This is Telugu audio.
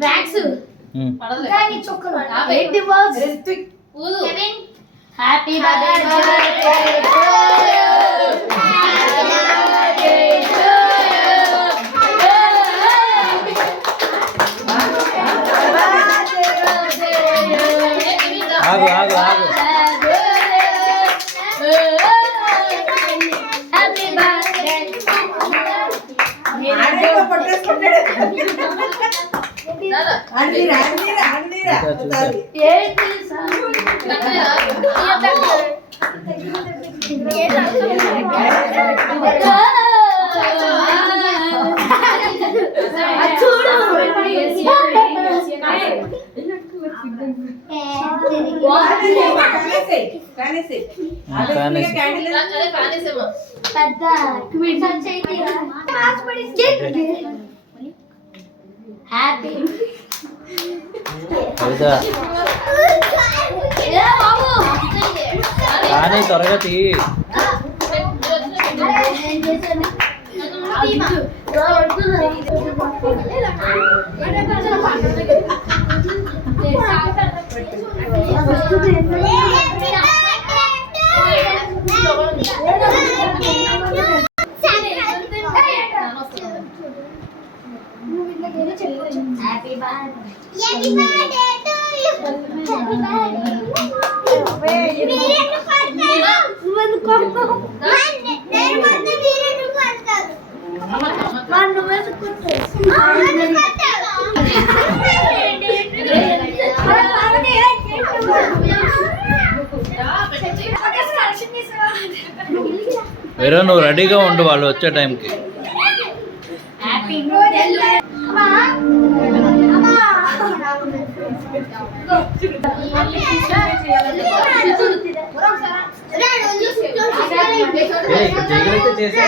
బ్యాగ్స్ పడలే చొక్కలు ఏంటి వర్డ్స్ రిత్విక్ ఊదు హ్యాపీ బర్త్డే టు యు ఆగు ఆగు ఆగు హ్యాపీ బర్త్డే ఆడేలో పట్టేసుకుంటాడు ఆంటీరా ఆంటీరా ఆంటీరా ఏంటి సార్ చూడు హ్యాపీ కానీ త్వరగా తీ హ్యాపీ వేరే నువ్వు రెడీగా ఉండు వాళ్ళు వచ్చే టైంకి. చేసే